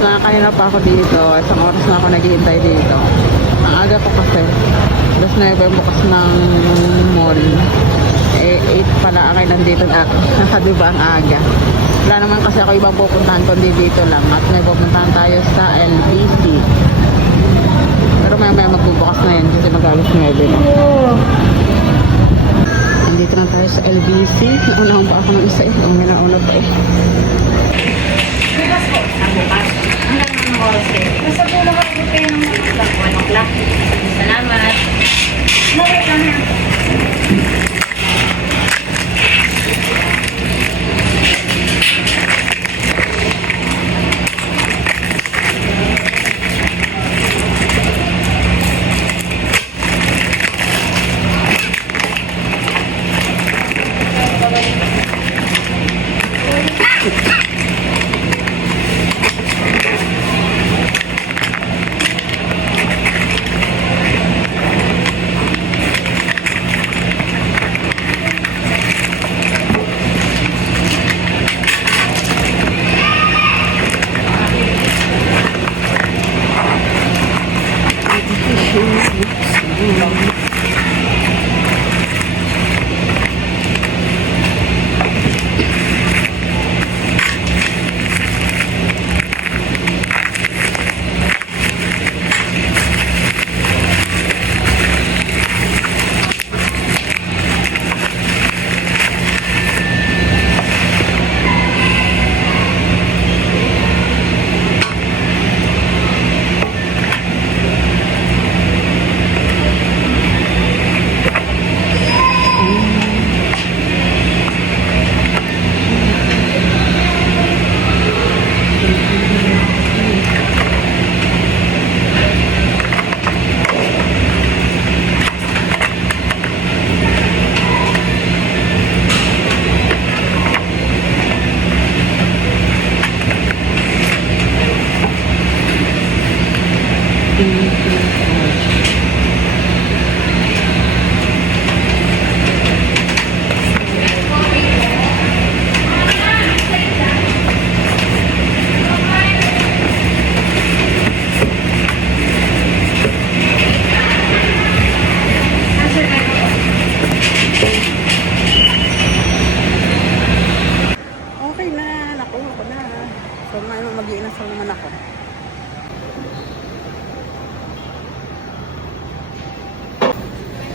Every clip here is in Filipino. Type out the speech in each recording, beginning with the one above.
na kanina pa ako dito. Isang oras na ako naghihintay dito. Ang aga ko kasi. Alas 9 yung bukas ng mall. Eh, 8 pala ako nandito na. Diba ang aga? Wala naman kasi ako ibang pupuntahan kundi dito lang. At may pupuntahan tayo sa LBC. Pero maya magbubukas na yan kasi mag-alas 9 na. Nandito na tayo sa LBC. Naunahon pa ako ng isa eh. Nauna pa eh. Bukas po. Ang bukas. Hanggang ng oras kayo. Nasa pulo ka po kayo ng mga 1 o'clock. Salamat. Mawait lang na. Okay na. Nakuha ko na. So, ngayon mag-iinasal naman ako.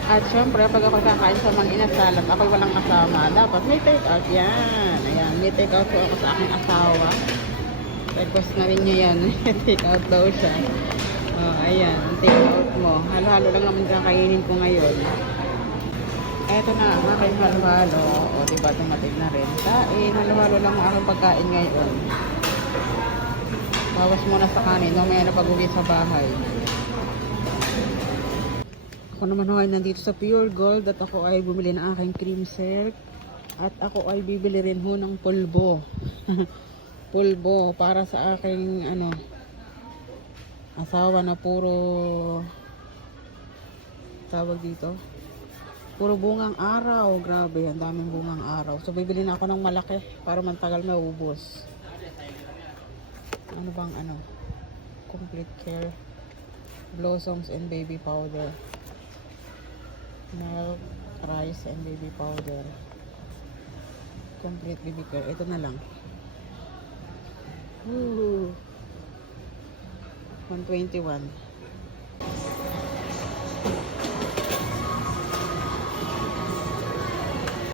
At syempre, pag ako kakain sa mga inasal at ako'y walang kasama, dapat may take-out yan. Ayan, may take-out po ako sa aking asawa. Request na rin niya yan. Take-out daw siya. Oh, ayan, take-out mo. Halo-halo lang naman kakainin ko ngayon. Eto na, ang aking halo-halo. O, diba, tumatig na rin. Kain, halo-halo lang ang aking pagkain ngayon. Bawas muna sa kanin. Mamaya na pag-uwi sa bahay. Ako naman ay nandito sa Pure Gold at ako ay bumili ng aking cream silk at ako ay bibili rin ho ng pulbo. Pulbo para sa aking asawa na puro tawag dito. Puro bungang araw. Grabe, ang daming bungang araw. So bibili na ako ng malaki para mantagal na ubos. Ano bang Complete Care Blossoms and Baby Powder. Milk, rice, and baby powder. Complete baby care. Ito na lang. Woo! 121.